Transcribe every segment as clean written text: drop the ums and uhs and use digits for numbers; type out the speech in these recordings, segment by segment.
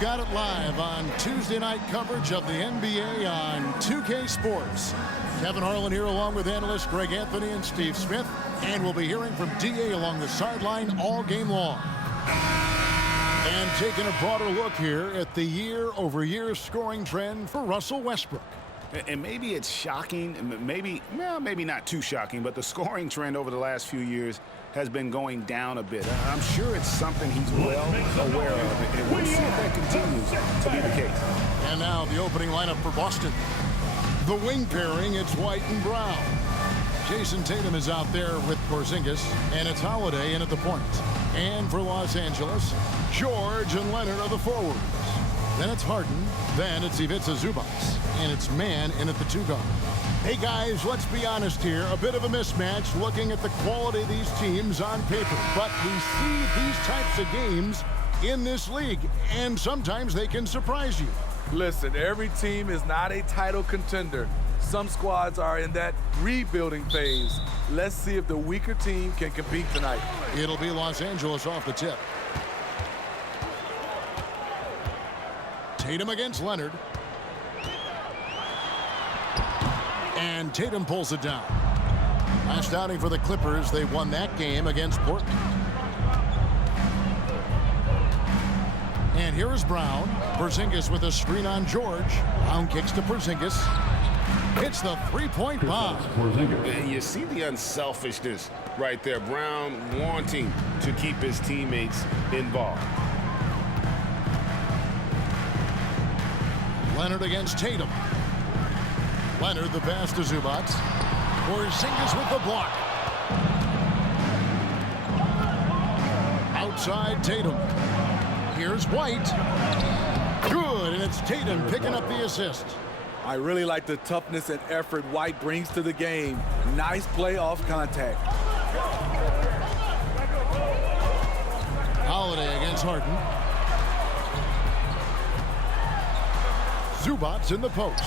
We've got it live on Tuesday night coverage of the NBA on 2K Sports. Kevin Harlan here along with analysts Greg Anthony and Steve Smith. And we'll be hearing from DA along the sideline all game long. And taking a broader look here at the year-over-year scoring trend for Russell Westbrook. And maybe it's shocking, maybe not too shocking, but the scoring trend over the last few years has been going down a bit. I'm sure it's something he's well aware of, and we'll see if that continues to be the case. And now the opening lineup for Boston. The wing pairing, it's White and Brown. Jason Tatum is out there with Porzingis, and it's Holiday in at the point. And for Los Angeles, George and Leonard are the forwards. Then it's Harden, then it's Ivica Zubac, and it's Mann in at the two-guard. Hey guys, let's be honest here. A bit of a mismatch looking at the quality of these teams on paper. But we see these types of games in this league, and sometimes they can surprise you. Listen, every team is not a title contender. Some squads are in that rebuilding phase. Let's see if the weaker team can compete tonight. It'll be Los Angeles off the tip. Tatum against Leonard. And Tatum pulls it down. Last outing for the Clippers, they won that game against Portland. And here is Brown. Porzingis with a screen on George. Brown kicks to Porzingis. Hits the three-point bomb. And you see the unselfishness right there. Brown wanting to keep his teammates involved. Leonard against Tatum. Leonard the pass to Zubac. Porzingis with the block. Outside Tatum. Here's White. Good, and it's Tatum picking up the assist. I really like the toughness and effort White brings to the game. Nice play off contact. Holiday against Harden. Zubac in the post.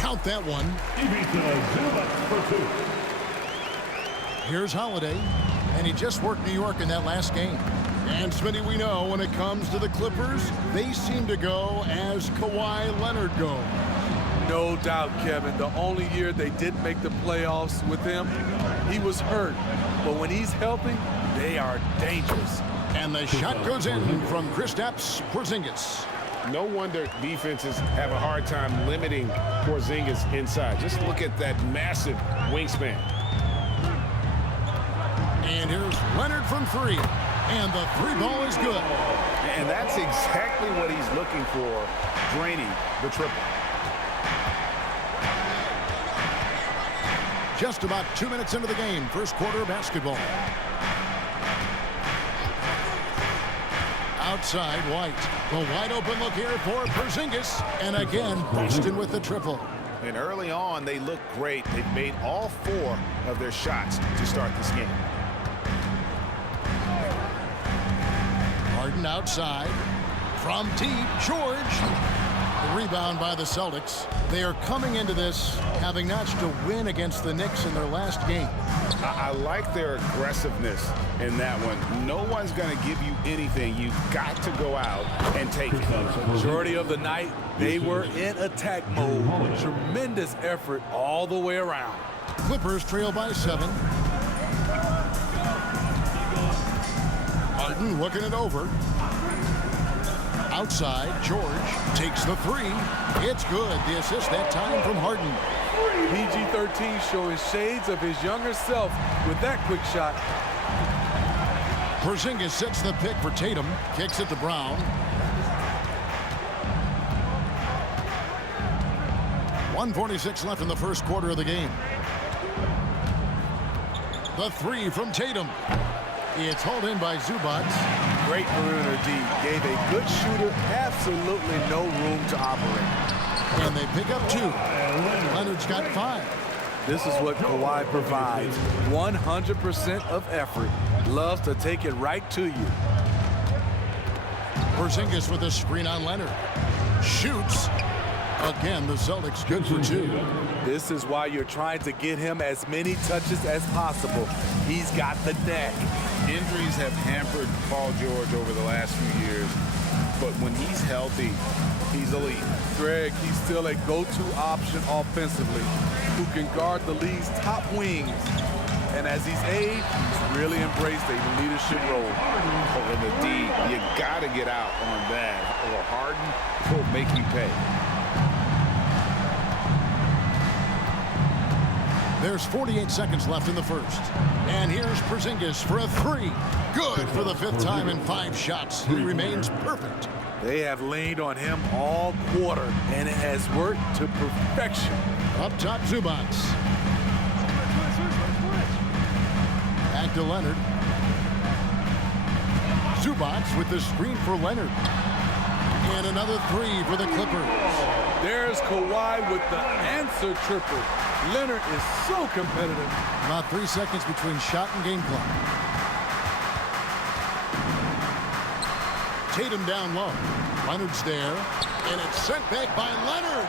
Count that one. Here's Holiday, and he just worked New York in that last game. And Smitty, we know when it comes to the Clippers, they seem to go as Kawhi Leonard goes. No doubt, Kevin. The only year they didn't make the playoffs with him, he was hurt. But when he's healthy, they are dangerous. And the shot goes in from Kristaps Porzingis. No wonder defenses have a hard time limiting Porzingis inside. Just look at that massive wingspan. And here's Leonard from three. And the three ball is good. And that's exactly what he's looking for, draining the triple. Just about 2 minutes into the game, first quarter of basketball. Outside, White. The wide open look here for Porzingis. And again, Boston with the triple. And early on, they look great. They've made all four of their shots to start this game. Harden outside. From deep, George. The rebound by the Celtics. They are coming into this having notched a win against the Knicks in their last game. I like their aggressiveness in that one. No one's going to give you anything. You've got to go out and take it. Majority of the night, they were in attack mode. Tremendous effort all the way around. Clippers trail by 7. Harden looking it over. Outside, George takes the three. It's good. The assist that time from Harden. PG-13 showing shades of his younger self with that quick shot. Porzingis sets the pick for Tatum. Kicks it to Brown. 1:46 left in the first quarter of the game. The three from Tatum. It's hauled in by Zubac. Great perimeter D. Gave a good shooter absolutely no room to operate. And they pick up 2. Leonard's got 5. This is what Kawhi provides. 100% of effort. Loves to take it right to you. Porzingis with a screen on Leonard. Shoots. Again, the Celtics good for 2. This is why you're trying to get him as many touches as possible. He's got the neck. Injuries have hampered Paul George over the last few years. but when he's healthy, he's elite. Greg, he's still a go-to option offensively who can guard the league's top wings. And as he's aged, he's really embraced a leadership role. Over the D, you got to get out on that, or Harden will make you pay. There's 48 seconds left in the first. And here's Porzingis for a three. Good for the 5th time in 5 shots. He remains perfect. They have leaned on him all quarter, and it has worked to perfection. Up top, Zubac. Back to Leonard. Zubac with the screen for Leonard. And another three for the Clippers. There's Kawhi with the answer triple. Leonard is so competitive. About 3 seconds between shot and game clock. Tatum down low. Leonard's there. And it's sent back by Leonard.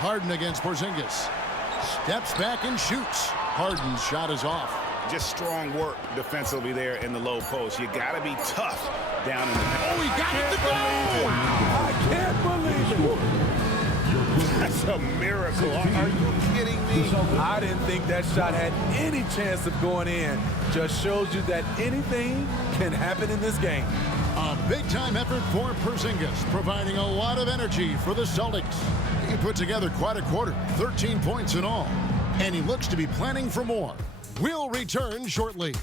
Harden against Porzingis. Steps back and shoots. Harden's shot is off. Just strong work defensively there in the low post. You got to be tough down in the middle. Oh, he got it to go! I can't believe it. That's a miracle. Are you kidding me? I didn't think that shot had any chance of going in. Just shows you that anything can happen in this game. A big-time effort for Porzingis, providing a lot of energy for the Celtics. He put together quite a quarter, 13 points in all. And he looks to be planning for more. We'll return shortly.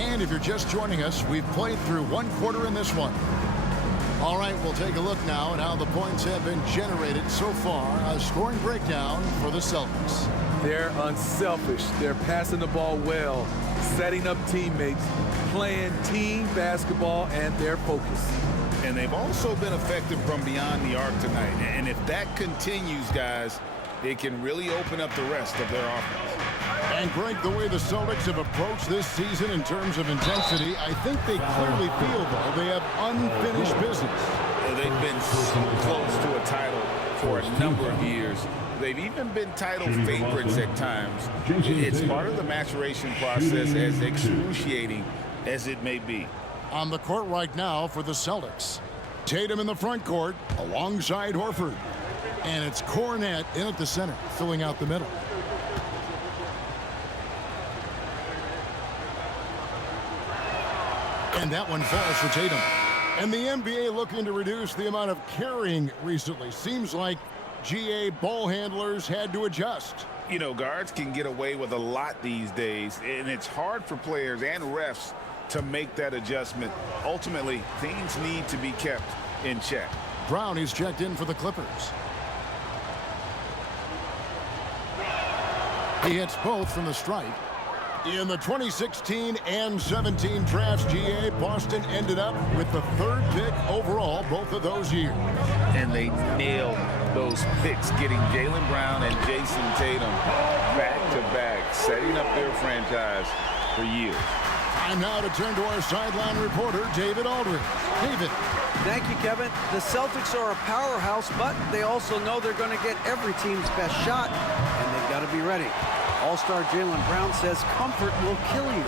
And if you're just joining us, we've played through 1 quarter in this one. All right, we'll take a look now at how the points have been generated so far. A scoring breakdown for the Celtics. They're unselfish. They're passing the ball well, setting up teammates, playing team basketball, and they're focused. And they've also been effective from beyond the arc tonight. And if that continues, guys, it can really open up the rest of their offense. And Greg, the way the Celtics have approached this season in terms of intensity, I think they clearly feel, though, they have unfinished business. They've been so close to a title for a number of years. They've even been title favorites at times. It's part of the maturation process, as excruciating as it may be. On the court right now for the Celtics. Tatum in the front court alongside Horford. And it's Cornet in at the center, filling out the middle. And that one falls for Tatum. And the NBA looking to reduce the amount of carrying recently. Seems like GA ball handlers had to adjust. You know, guards can get away with a lot these days, and it's hard for players and refs to make that adjustment. Ultimately, things need to be kept in check. Brown is checked in for the Clippers. He hits both from the stripe. In the 2016 and 17 drafts, GA, Boston ended up with the 3rd pick overall both of those years. And they nailed those picks, getting Jaylen Brown and Jason Tatum back-to-back, setting up their franchise for years. Time now to turn to our sideline reporter, David Aldridge. David. Thank you, Kevin. The Celtics are a powerhouse, but they also know they're going to get every team's best shot, and they've got to be ready. All-star Jaylen Brown says comfort will kill you.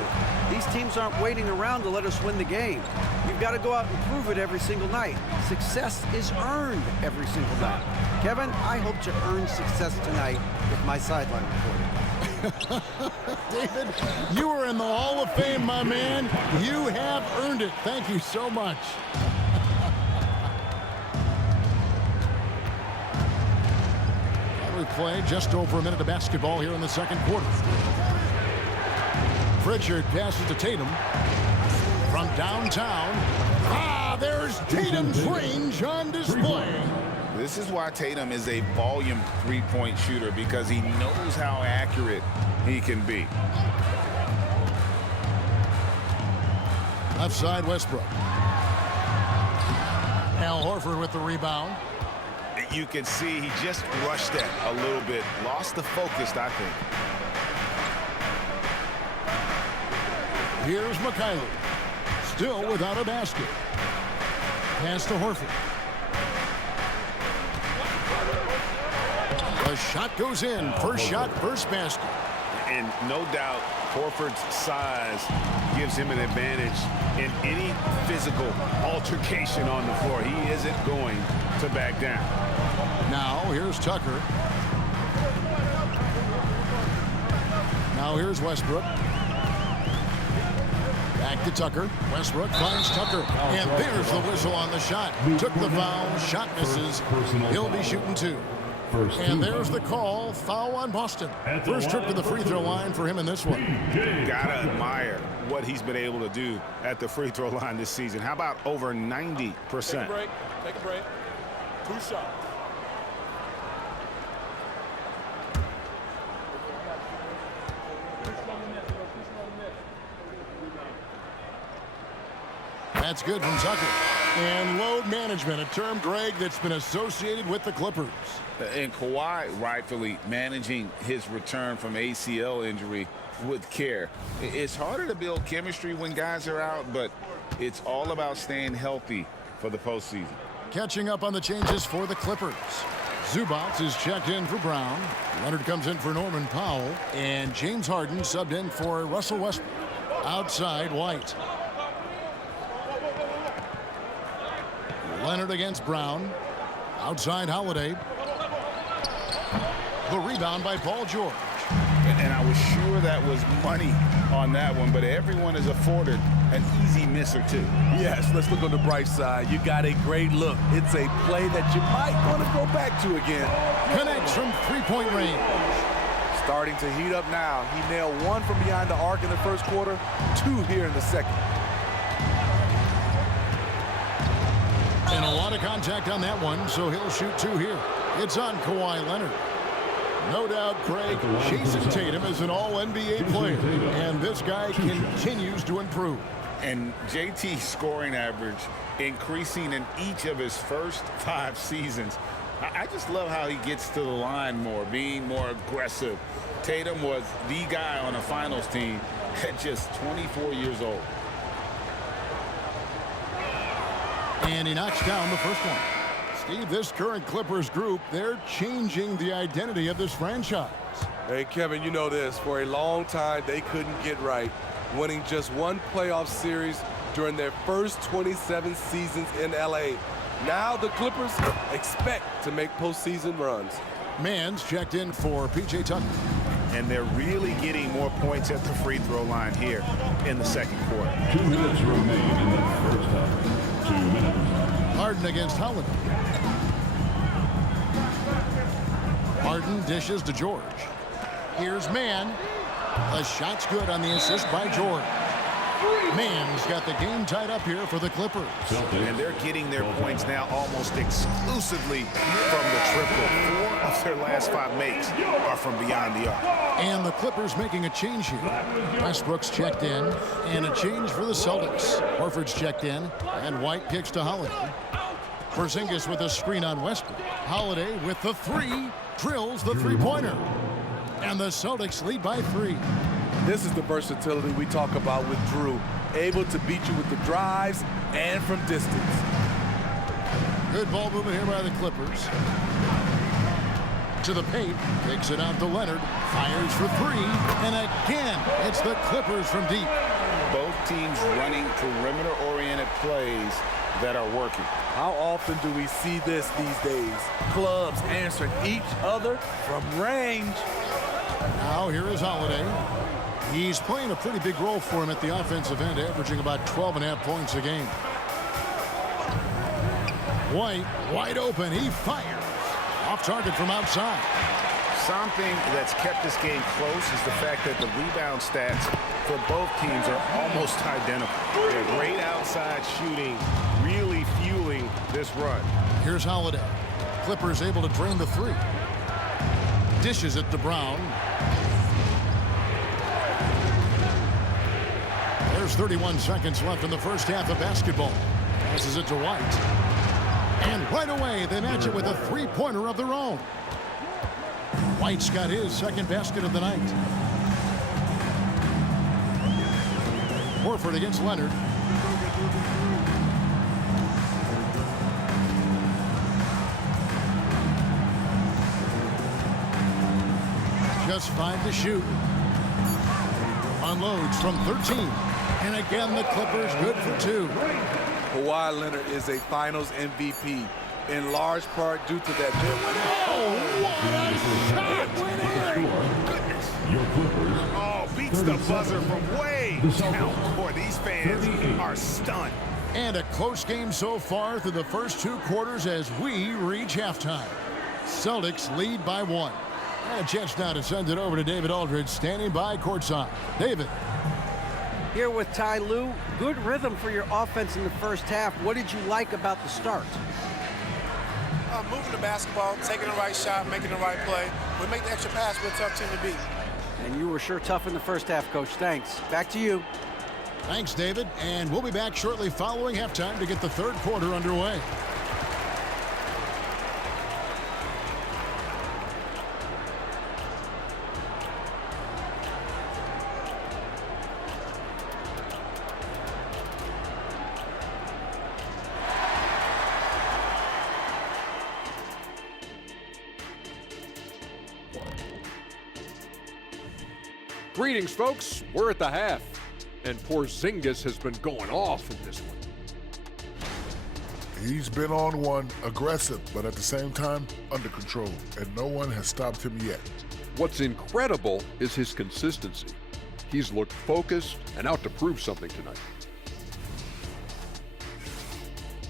These teams aren't waiting around to let us win the game. You've got to go out and prove it every single night. Success is earned every single night. Kevin, I hope to earn success tonight with my sideline reporting. David, you are in the Hall of Fame, my man. You have earned it. Thank you so much. We play just over a minute of basketball here in the 2nd quarter. Pritchard passes to Tatum from downtown. There's Tatum's range on display. This is why Tatum is a volume three-point shooter, because he knows how accurate he can be. Left side, Westbrook. Al Horford with the rebound. You can see he just rushed that a little bit. Lost the focus, I think. Here's McKinley. Still without a basket. Pass to Horford. The shot goes in. First shot, first basket. And no doubt, Horford's size gives him an advantage in any physical altercation on the floor. He isn't going to back down. Now here's Tucker. Now here's Westbrook. Back to Tucker. Westbrook finds Tucker. And there's the whistle on the shot. Took the foul. Shot misses. He'll be shooting two. And there's the call. Foul on Boston. First trip to the free throw line for him in this one. Gotta admire what he's been able to do at the free throw line this season. How about over 90%? Take a break. Take a break. 2 shots. That's good from Tucker. And load management, a term, Greg, that's been associated with the Clippers. And Kawhi rightfully managing his return from ACL injury with care. It's harder to build chemistry when guys are out, but it's all about staying healthy for the postseason. Catching up on the changes for the Clippers. Zubac is checked in for Brown. Leonard comes in for Norman Powell. And James Harden subbed in for Russell Westbrook. Outside, White. Leonard against Brown. Outside, Holiday. The rebound by Paul George. And I was sure that was money on that one, but everyone is afforded an easy miss or two. Yes, let's look on the bright side. You got a great look. It's a play that you might want to go back to again. Connects from three-point range. Starting to heat up now. He nailed 1 from behind the arc in the first quarter, 2 here in the second. And a lot of contact on that one, so he'll shoot 2 here. It's on Kawhi Leonard. No doubt, Craig, Jason Tatum is an all-NBA player, and this guy continues to improve. And JT's scoring average increasing in each of his first 5 seasons. I just love how he gets to the line more, being more aggressive. Tatum was the guy on a finals team at just 24 years old. And he knocks down the first one. Steve, this current Clippers group, they're changing the identity of this franchise. Hey, Kevin, you know this. For a long time, they couldn't get right, winning just 1 playoff series during their first 27 seasons in L.A. Now the Clippers expect to make postseason runs. Mann's checked in for P.J. Tucker. And they're really getting more points at the free throw line here in the second quarter. 2 minutes remain in the first half. 2 minutes. Harden against Holiday. Harden dishes to George. Here's Mann. The shot's good on the assist by George. Mann's got the game tied up here for the Clippers. And they're getting their points now almost exclusively from the triple. 4 of their last 5 makes are from beyond the arc. And the Clippers making a change here. Westbrook's checked in, and a change for the Celtics. Horford's checked in, and White kicks to Holiday. Porzingis with a screen on Westbrook. Holiday with the 3, drills the three-pointer. And the Celtics lead by 3. This is the versatility we talk about with Drew. Able to beat you with the drives and from distance. Good ball movement here by the Clippers. To the paint, kicks it out to Leonard, fires for 3, and again, it's the Clippers from deep. Both teams running perimeter-oriented plays that are working. How often do we see this these days? Clubs answering each other from range. Now here is Holiday. He's playing a pretty big role for him at the offensive end, averaging about 12.5 points a game. White, wide open, he fires. Off target from outside. Something that's kept this game close is the fact that the rebound stats for both teams are almost identical. They're great outside shooting, really fueling this run. Here's Holiday. Clippers able to drain the 3. Dishes it to Brown. There's 31 seconds left in the first half of basketball. Passes it to White. And right away, they match it with a three-pointer of their own. White's got his second basket of the night. Horford against Leonard. Just 5 to shoot. Unloads from 13. And again, the Clippers good for 2. Kawhi Leonard is a Finals MVP, in large part due to that. Your Clippers. Oh, beats the buzzer from way down court. These fans are stunned. And a close game so far through the first 2 quarters as we reach halftime. Celtics lead by 1. And a chance now to send it over to David Aldridge, standing by courtside. David. Here with Ty Lue, good rhythm for your offense in the first half. What did you like about the start? Moving the basketball, taking the right shot, making the right play. We make the extra pass, we're a tough team to beat. And you were sure tough in the first half, Coach. Thanks. Back to you. Thanks, David. And we'll be back shortly following halftime to get the third quarter underway. Greetings, folks. We're at the half, and Porzingis has been going off in this one. He's been on one, aggressive, but at the same time, under control, and no one has stopped him yet. What's incredible is his consistency. He's looked focused and out to prove something tonight.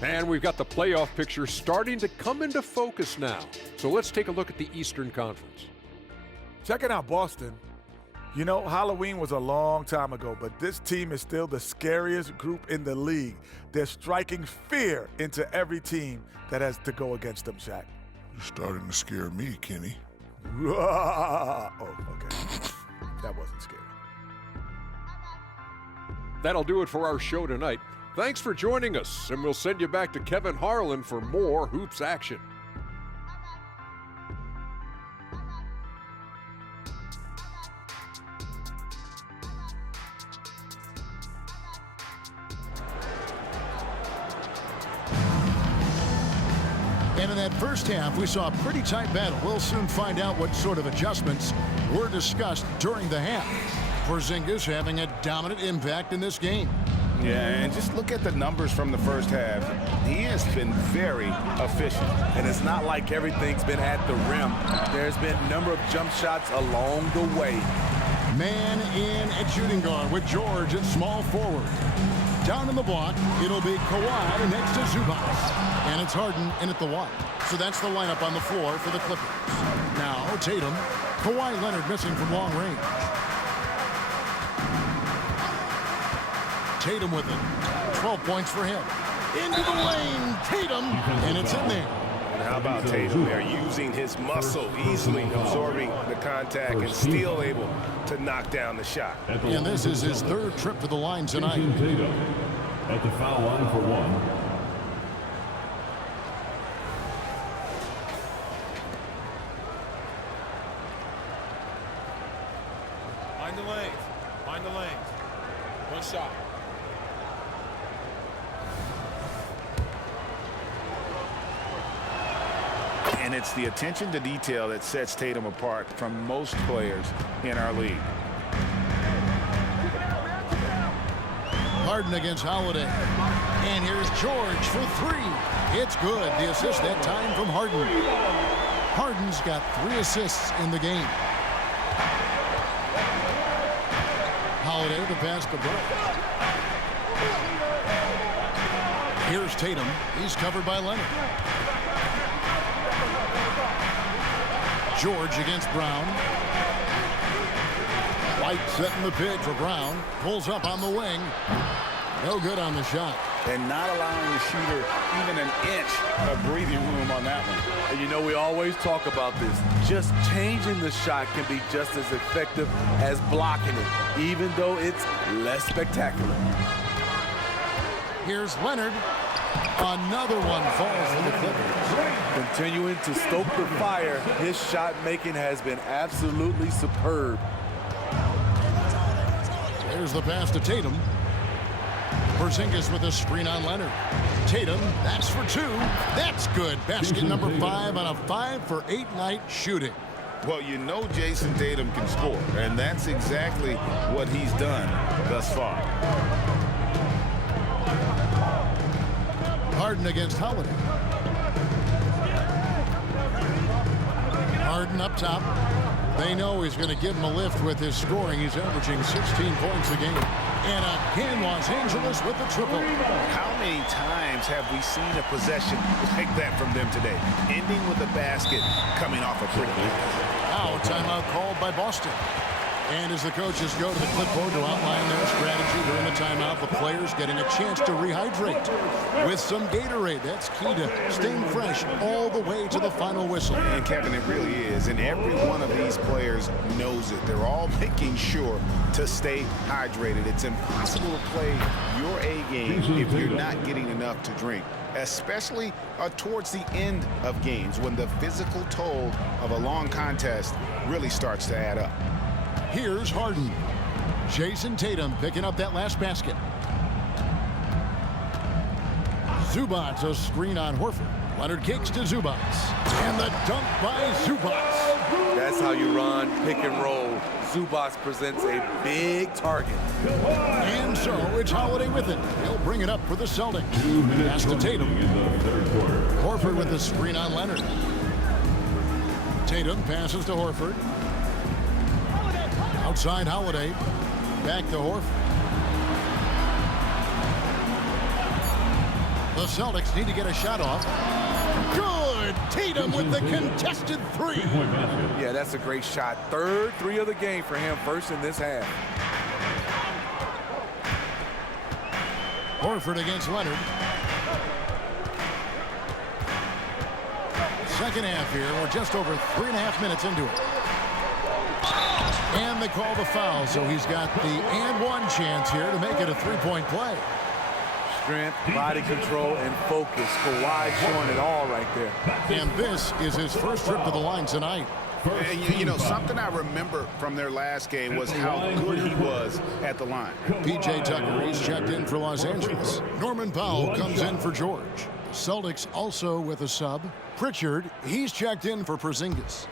And we've got the playoff picture starting to come into focus now. So let's take a look at the Eastern Conference. Checking out Boston. You know, Halloween was a long time ago, but this team is still the scariest group in the league. They're striking fear into every team that has to go against them, Shaq. You're starting to scare me, Kenny. Oh, okay. That wasn't scary. That'll do it for our show tonight. Thanks for joining us, and we'll send you back to Kevin Harlan for more hoops action. And in that first half, we saw a pretty tight battle. We'll soon find out what sort of adjustments were discussed during the half. Porzingis having a dominant impact in this game. Yeah, and just look at the numbers from the first half. He has been very efficient. And it's not like everything's been at the rim. There's been a number of jump shots along the way. Man in at shooting guard with George at small forward. Down in the block, it'll be Kawhi next to Zubac. And it's Harden in at the 1. So that's the lineup on the floor for the Clippers. Now Tatum, Kawhi Leonard missing from long range. Tatum with it. 12 points for him. Into the lane, Tatum, and it's in there. And how about Tatum there, using his muscle, easily absorbing the contact and still able to knock down the shot. And this is his third trip to the line tonight. Tatum at the foul line for 1. Find the lanes. Find the lanes. One shot. And it's the attention to detail that sets Tatum apart from most players in our league. Harden against Holiday. And here's George for 3. It's good. The assist that time from Harden. Harden's got 3 assists in the game. Holiday to pass the ball. Here's Tatum. He's covered by Leonard. George against Brown. White setting the pitch for Brown. Pulls up on the wing. No good on the shot. And not allowing the shooter even an inch of breathing room on that one. And you know, we always talk about this. Just changing the shot can be just as effective as blocking it, even though it's less spectacular. Here's Leonard. Another one falls for the Clippers. Continuing to stoke the fire, his shot making has been absolutely superb. There's the pass to Tatum. Porzingis with a screen on Leonard. Tatum, that's for two. That's good. Basket number 5 on a 5-for-8 night shooting. Well, you know Jason Tatum can score, and that's exactly what he's done thus far. Harden against Holiday. Harden up top. They know he's going to give him a lift with his scoring. He's averaging 16 points a game. And again, Los Angeles with the triple. How many times have we seen a possession like that from them today, ending with a basket coming off a pretty pass? Now, timeout called by Boston. And as the coaches go to the clipboard to outline their strategy during the timeout, the players getting a chance to rehydrate with some Gatorade. That's key to staying fresh all the way to the final whistle. And Kevin, it really is. And every one of these players knows it. They're all making sure to stay hydrated. It's impossible to play your A game if you're not getting enough to drink, especially towards the end of games when the physical toll of a long contest really starts to add up. Here's Harden. Jason Tatum picking up that last basket. Zubats a screen on Horford. Leonard kicks to Zubats. And the dunk by Zubats. That's how you run pick and roll. Zubats presents a big target. And so it's Holiday with it. He'll bring it up for the Celtics. Pass to Tatum. Horford with the screen on Leonard. Tatum passes to Horford. Outside Holiday. Back to Horford. The Celtics need to get a shot off. Good! Tatum with the contested three. Yeah, that's a great shot. Third three of the game for him, first in this half. Horford against Leonard. Second half here. We're just over 3.5 minutes into it. And they call the foul, so he's got the and one chance here to make it a three-point play. Strength, body control, and focus. Kawhi showing it all right there. And this is his first trip to the line tonight. And you know, something I remember from their last game was how good he was at the line. P.J. Tucker, he's checked in for Los Angeles. Norman Powell comes in for George. Celtics also with a sub. Pritchard, he's checked in for Porzingis.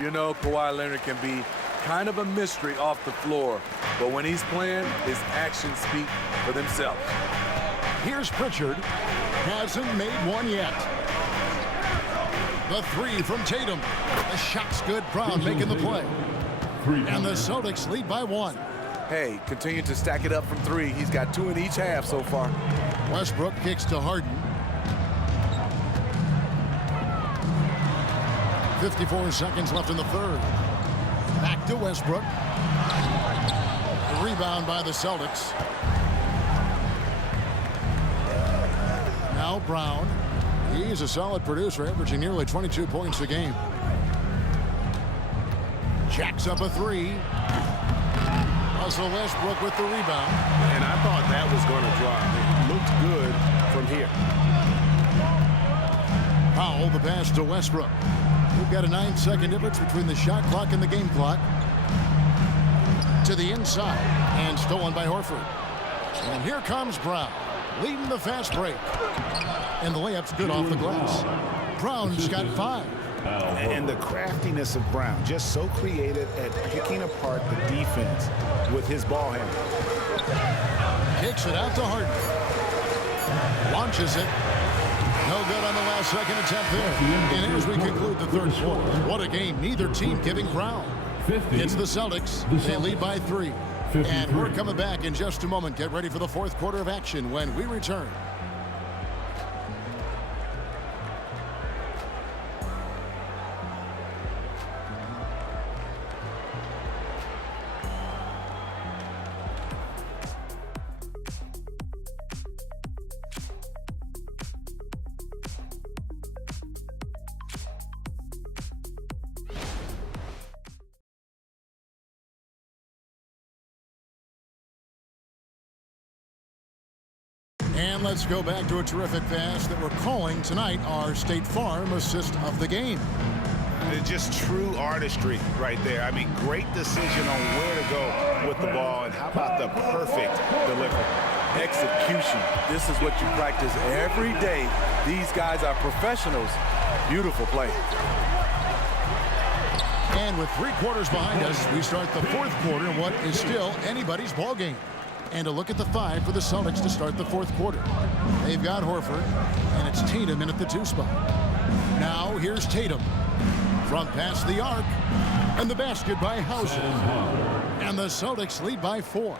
You know, Kawhi Leonard can be kind of a mystery off the floor, but when he's playing, his actions speak for themselves. Here's Pritchard. Hasn't made one yet. The three from Tatum. The shot's good. Brown making the play. And the Celtics lead by 1. Hey, continue to stack it up from three. He's got 2 in each half so far. Westbrook kicks to Harden. 54 seconds left in the third. Back to Westbrook. The rebound by the Celtics. Now Brown. He's a solid producer, averaging nearly 22 points a game. Jacks up a three. Russell Westbrook with the rebound. And I thought that was going to drop. It looked good from here. Powell, the pass to Westbrook. We've got a 9-second difference between the shot clock and the game clock. To the inside, and stolen by Horford. And here comes Brown, leading the fast break. And the layup's good off the glass. Brown's got 5. And the craftiness of Brown, just so creative at picking apart the defense with his ball handle. Kicks it out to Harden. Launches it. No good on the last second attempt there. And as we conclude the third quarter, what a game. Neither team giving ground. It's the Celtics. They lead by 3. And we're coming back in just a moment. Get ready for the fourth quarter of action when we return. And let's go back to a terrific pass that we're calling tonight our State Farm assist of the game. It's just true artistry right there. I mean, great decision on where to go with the ball, and how about the perfect delivery? Execution. This is what you practice every day. These guys are professionals. Beautiful play. And with 3 quarters behind us, we start the 4th quarter in what is still anybody's ball game. And a look at the 5 for the Celtics to start the 4th quarter. They've got Horford, and it's Tatum in at the 2 spot. Now here's Tatum. From past the arc, and the basket by Hauser. And the Celtics lead by 4.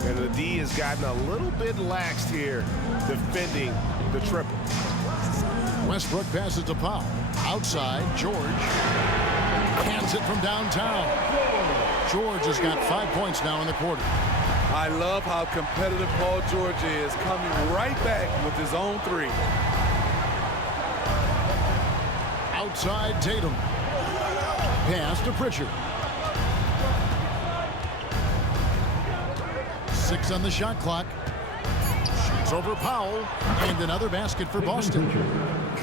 And the D has gotten a little bit laxed here defending the triple. Westbrook passes to Powell. Outside, George. Hands it from downtown. George has got 5 points now in the quarter. I love how competitive Paul George is, coming right back with his own 3. Outside, Tatum. Pass to Pritchard. 6 on the shot clock. Shoots over Powell. And another basket for Boston.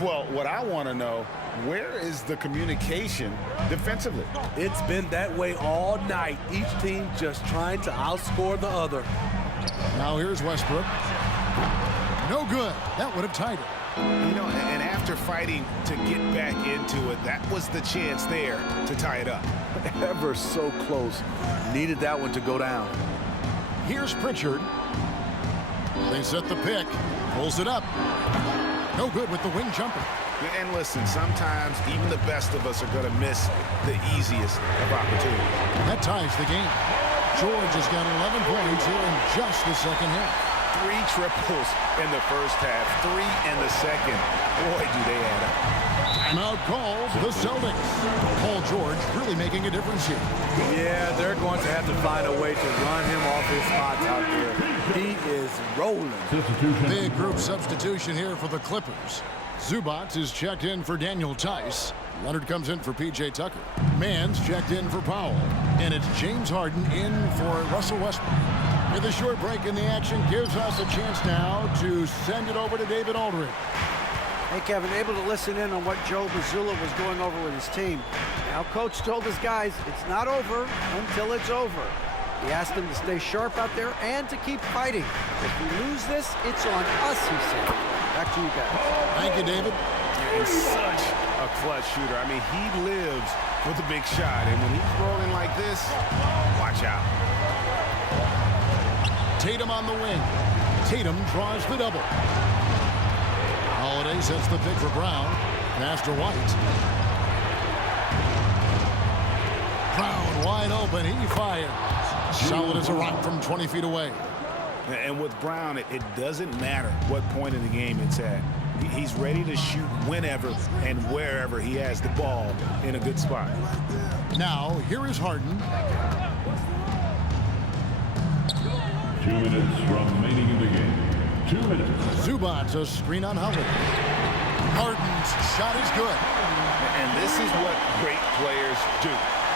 Well, what I want to know, where is the communication defensively? It's been that way all night. Each team just trying to outscore the other. Now here's Westbrook. No good. That would have tied it. You know, and after fighting to get back into it, that was the chance there to tie it up. Ever so close. Needed that one to go down. Here's Pritchard. They set the pick. Pulls it up. No good with the wing jumper. And listen, sometimes even the best of us are going to miss the easiest of opportunities. That ties the game. George has got 11 points here in just the second half. 3 triples in the first half, 3 in the second. Boy, do they add up. Timeout calls the Celtics. Paul George really making a difference here. Yeah, they're going to have to find a way to run him off his spots out there. He is rolling. Big group substitution here for the Clippers. Zubac is checked in for Daniel Tice. Leonard comes in for P.J. Tucker. Mann's checked in for Powell. And it's James Harden in for Russell Westbrook. With a short break in the action gives us a chance now to send it over to David Aldridge. Hey, Kevin, able to listen in on what Joe Mazzulla was going over with his team. Now, Coach told his guys it's not over until it's over. He asked them to stay sharp out there and to keep fighting. If we lose this, it's on us, he said. Back to you guys. Thank you, David. He's such a clutch shooter. I mean, he lives with a big shot. And when he's rolling like this, watch out. Tatum on the wing. Tatum draws the double. Holiday sets the pick for Brown. Pass to White. Brown wide open. He fires. Solid as a rock from 20 feet away. And with Brown, it doesn't matter what point in the game it's at. He's ready to shoot whenever and wherever he has the ball in a good spot. Now, here is Harden. 2 minutes remaining in the game. 2 minutes. Zubac, a screen on Holiday. Harden's shot is good. And this is what great players do.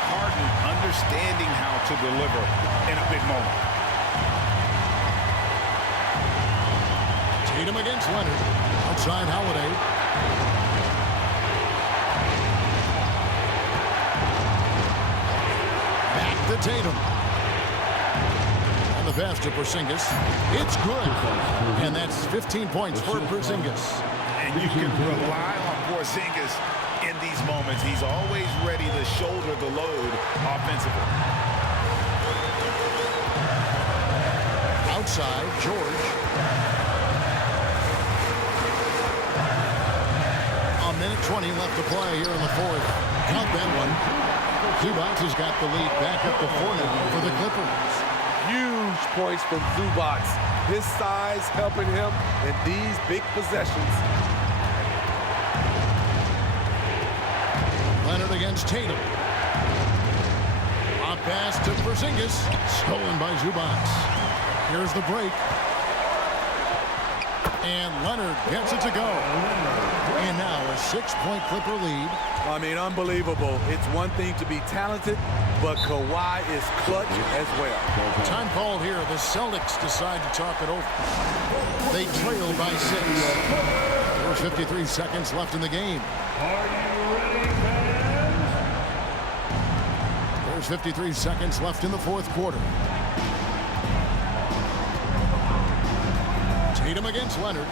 Harden understanding how to deliver in a big moment. Tatum against Leonard. Outside Holiday. Back to Tatum. And the pass to Porzingis. It's good. And that's 15 points for Porzingis. And you can rely on Porzingis in these moments. He's always ready to shoulder the load offensively. Outside, George. A minute 20 left to play here in the 4th. Count that one. Zubac has got the lead back up to 4 now for the Clippers. Huge points from Zubac. His size helping him in these big possessions. Leonard against Tatum. A pass to Porzingis. Stolen by Zubac. Here's the break. And Leonard gets it to go. And now a 6-point Clipper lead. I mean, unbelievable. It's one thing to be talented, but Kawhi is clutch as well. Time called here. The Celtics decide to talk it over. They trail by 6. There's 53 seconds left in the game. Are you ready, fans? There's 53 seconds left in the fourth quarter. Tatum against Leonard.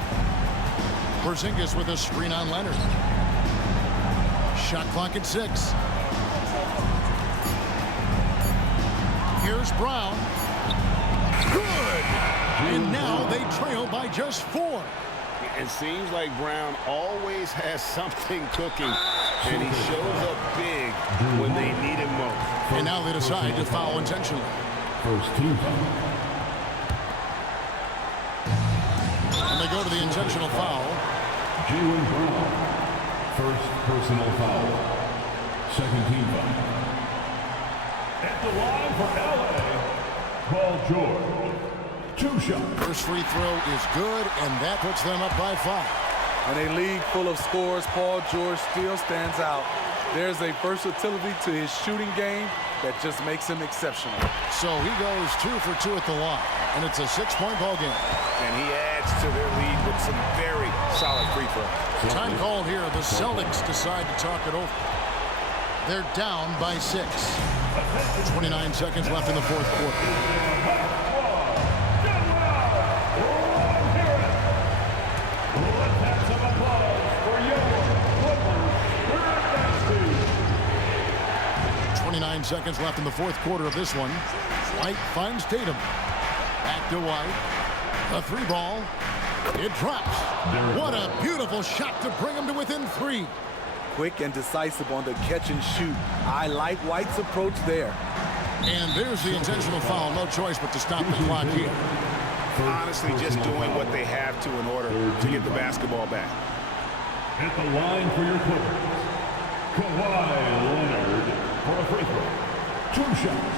Porzingis with a screen on Leonard. Shot clock at 6. Here's Brown. Good! And now they trail by just 4. It seems like Brown always has something cooking, and he shows up big when they need him most. And now they decide to foul intentionally. First team foul. And they go to the intentional foul. Jaylen Brown. First personal foul. Second team foul. At the line for LA, Paul George. 2 shots. First free throw is good, and that puts them up by 5. In a league full of scores, Paul George still stands out. There's a versatility to his shooting game that just makes him exceptional. So he goes 2 for 2 at the line, and it's a 6-point ball game. And he adds to their lead with some very solid free throws. Time called here. The Celtics decide to talk it over. They're down by 6. 29 seconds left in the fourth quarter. 29 seconds left in the fourth quarter of this one. White finds Tatum. Back to White. A 3-ball. It drops. What a beautiful shot to bring him to within 3. Quick and decisive on the catch and shoot. I like White's approach there. And there's the intentional foul. No choice but to stop the clock here. Honestly, just doing what they have to in order to get the basketball back. At the line for your Clippers, Kawhi Leonard for a free throw. 2 shots.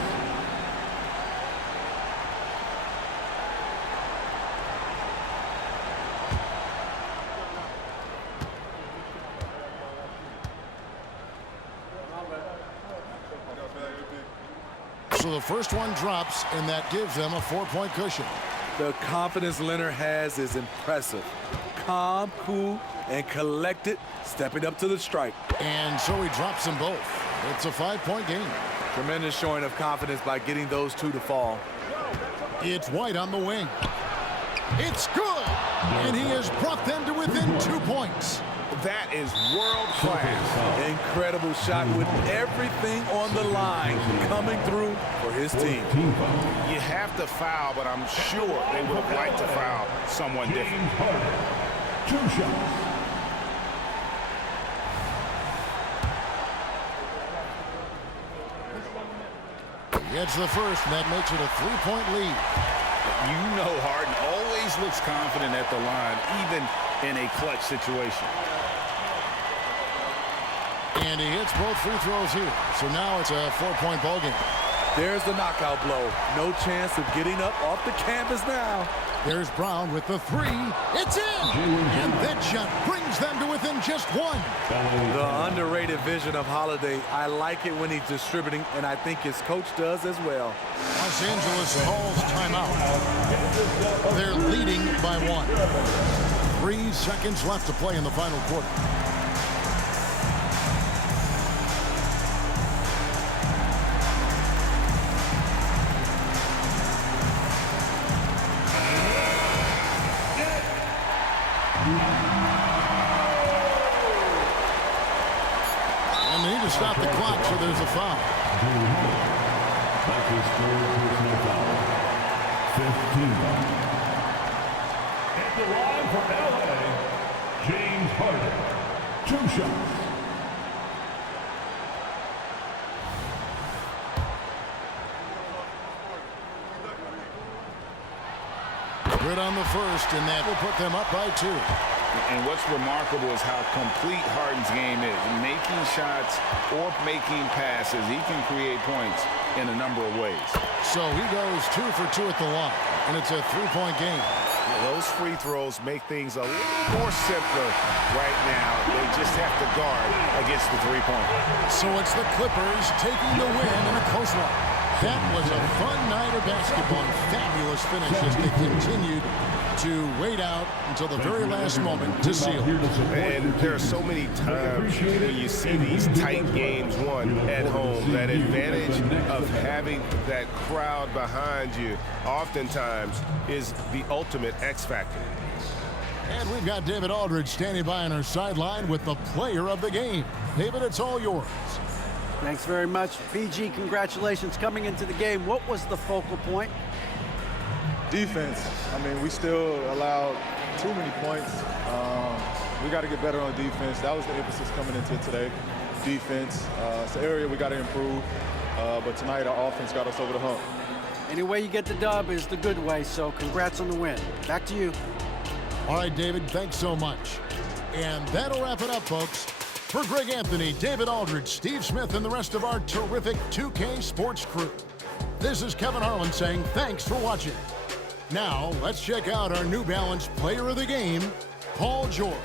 So the first one drops, and that gives them a 4-point cushion. The confidence Leonard has is impressive. Calm, cool, and collected, stepping up to the strike. And so he drops them both. It's a 5-point game. Tremendous showing of confidence by getting those 2 to fall. It's White on the wing. It's good! And he has brought them to within 2 points. That is world class. Incredible shot with everything on the line coming through for his team. You have to foul, but I'm sure they would have liked to foul someone different. 2 shots. He gets the first, and that makes it a 3-point lead. You know Harden always looks confident at the line, even in a clutch situation. And he hits both free throws here. So now it's a 4-point ball game. There's the knockout blow. No chance of getting up off the canvas now. There's Brown with the 3. It's in! And that shot brings them to within just 1. The underrated vision of Holiday. I like it when he's distributing, and I think his coach does as well. Los Angeles calls timeout. They're leading by 1. 3 seconds left to play in the final quarter. And they need to stop the clock, so there's a foul. That's his 3rd personal foul. 5th team foul. At the line for LA, James Harden. 2 shots. Good on the first, and that will put them up by 2. And what's remarkable is how complete Harden's game is. Making shots or making passes, he can create points in a number of ways. So he goes 2 for 2 at the line, and it's a 3-point game. Yeah, those free throws make things a little more simpler right now. They just have to guard against the three-point. So it's the Clippers taking the win in a close one. That was a fun night of basketball and fabulous finish as they continued to wait out until the very last moment to seal. And there are so many times when you see these tight games won at home, that advantage of having that crowd behind you oftentimes is the ultimate X factor. And we've got David Aldridge standing by on our sideline with the player of the game. David, it's all yours. Thanks very much. PG, congratulations coming into the game. What was the focal point? Defense. I mean, we still allowed too many points. We got to get better on defense. That was the emphasis coming into today. Defense. It's an area we got to improve. But tonight, our offense got us over the hump. Any way you get the dub is the good way, so congrats on the win. Back to you. All right, David, thanks so much. And that'll wrap it up, folks. For Greg Anthony, David Aldridge, Steve Smith, and the rest of our terrific 2K Sports crew, this is Kevin Harlan saying thanks for watching. Now, let's check out our New Balance player of the game, Paul George.